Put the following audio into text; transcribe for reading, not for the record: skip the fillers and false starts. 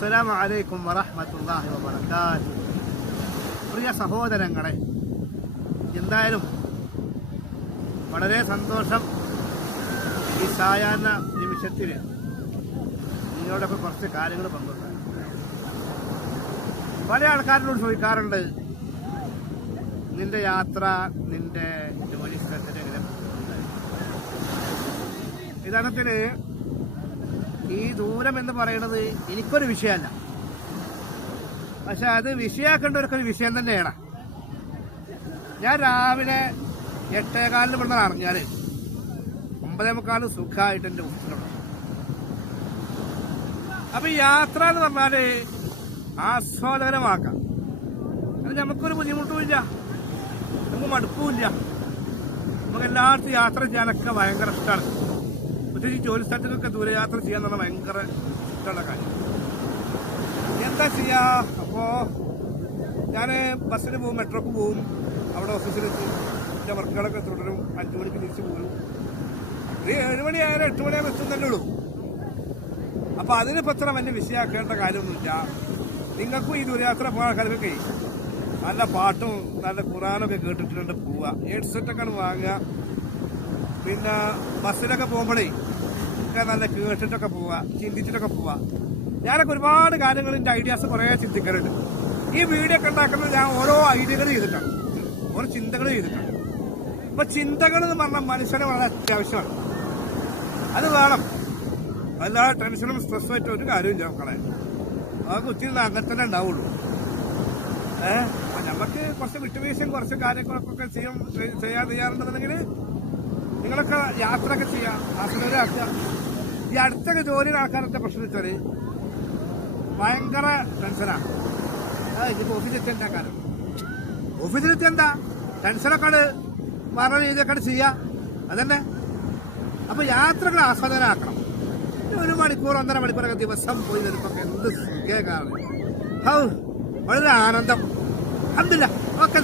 അസ്സലാമു അലൈക്കും വറഹ്മത്തുള്ളാഹി വബറകാതുഹു. പ്രിയ സഹോദരങ്ങളെ, എന്തായാലും വളരെ സന്തോഷം ഈ സായാഹ്ന നിമിഷത്തിൽ നിങ്ങളോടൊക്കെ കുറച്ച് കാര്യങ്ങൾ പങ്കുവെക്കാൻ. പല ആൾക്കാരോട് ചോദിക്കാറുണ്ട്, നിന്റെ യാത്ര, നിന്റെ ജോലി സ്ഥലത്തിന് എങ്ങനെ യഥാർത്ഥത്തില് ഈ ദൂരം എന്ന് പറയുന്നത് എനിക്കൊരു വിഷയമല്ല, പക്ഷെ അത് വിഷയാക്കേണ്ടവർക്കൊരു വിഷയം തന്നെയാണ്. ഞാൻ രാവിലെ 8:15 ഇവിടെ ഇറങ്ങിയാല് 9:45 സുഖമായിട്ട് എന്റെ ഓഫീസിലുണ്ട്. അപ്പൊ ഈ യാത്ര എന്ന് പറഞ്ഞാല് ആസ്വാദകരമാക്കാം. അത് നമുക്കൊരു ബുദ്ധിമുട്ടുമില്ല, നമുക്ക് മടുപ്പുമില്ല. നമുക്ക് എല്ലായിടത്തും യാത്ര ചെയ്യാനൊക്കെ ഭയങ്കര ഇഷ്ടമാണ്. പ്രത്യേകിച്ച് ജോലി സ്ഥലത്തേക്കൊക്കെ ദൂരയാത്ര ചെയ്യാൻ പറഞ്ഞാൽ ഭയങ്കര ഇഷ്ടമുള്ള കാര്യം. എന്താ ചെയ്യാ, അപ്പോ ഞാൻ ബസ്സിന് പോകും, മെട്രോക്ക് പോകും, അവിടെ ഓഫീസിലെത്തി എന്റെ വർക്കുകളൊക്കെ തുടരും. 5 മണിക്ക് തിരിച്ചു പോകും. 7 മണിയായാലും 8 മണിയാകുമ്പോൾ എത്തും തന്നെ ഉള്ളൂ. അപ്പൊ അതിന് പത്രം വലിയ വിഷയമാക്കേണ്ട കാര്യമൊന്നുമില്ല. നിങ്ങൾക്കും ഈ ദൂരയാത്ര പോകാൻ ആൾക്കാർക്കൊക്കെ നല്ല പാട്ടും നല്ല ഖുറാനൊക്കെ കേട്ടിട്ടുണ്ട് പോവുക, ഹെഡ്സെറ്റൊക്കെ വാങ്ങുക. പിന്നെ ബസ്സിലൊക്കെ പോകുമ്പോഴേ ഒക്കെ നല്ല കേട്ടിട്ടൊക്കെ പോവുക, ചിന്തിച്ചിട്ടൊക്കെ പോവുക. ഞാനൊക്കെ ഒരുപാട് കാര്യങ്ങളിന്റെ ഐഡിയാസ് കുറെ ചിന്തിക്കാറുണ്ട്. ഈ വീഡിയോ ഒക്കെ ഉണ്ടാക്കുന്നത് ഞാൻ ഓരോ ഐഡിയകൾ ചെയ്തിട്ടാണ്, ഓരോ ചിന്തകൾ ചെയ്തിട്ടാണ്. അപ്പൊ ചിന്തകൾ എന്ന് പറഞ്ഞാൽ മനുഷ്യന് വളരെ അത്യാവശ്യമാണ്, അത് വേണം. എല്ലാ ടെൻഷനും സ്ട്രെസ്സും ആയിട്ട് ഒരു കാര്യമില്ല മക്കളെ. അതൊക്കെ ഒത്തിരി അങ്ങനെ തന്നെ ഉണ്ടാവുള്ളൂ. നമുക്ക് കുറച്ച് വിട്ടുവീഴ്ചയും കുറച്ച് കാര്യങ്ങളൊക്കെ ചെയ്യാൻ തയ്യാറുണ്ടെന്നുണ്ടെങ്കിൽ നിങ്ങളൊക്കെ യാത്രയൊക്കെ ചെയ്യാം, ആസ്വദകരാക്കുക. ഈ അടുത്തൊക്കെ ജോലിയുടെ ആൾക്കാരുടെ പ്രശ്നം വെച്ചാല് ഭയങ്കര ടെൻഷനാണ്. ഇതിപ്പോ ഓഫീസിലെത്തി എന്താ കാര്യം, ഓഫീസിലെത്തി എന്താ ടെൻഷനൊക്കെ പറഞ്ഞ രീതിയൊക്കെ ചെയ്യാ, അതന്നെ. അപ്പൊ യാത്രകൾ ആസ്വാദകരാക്കണം. 1 മണിക്കൂർ 1.5 മണിക്കൂറൊക്കെ ദിവസം പോയി വരുമ്പോ എന്ത് സുഖേ കാണും, വളരെ ആനന്ദം. അബ്ദുല്ല ഓക്കെ.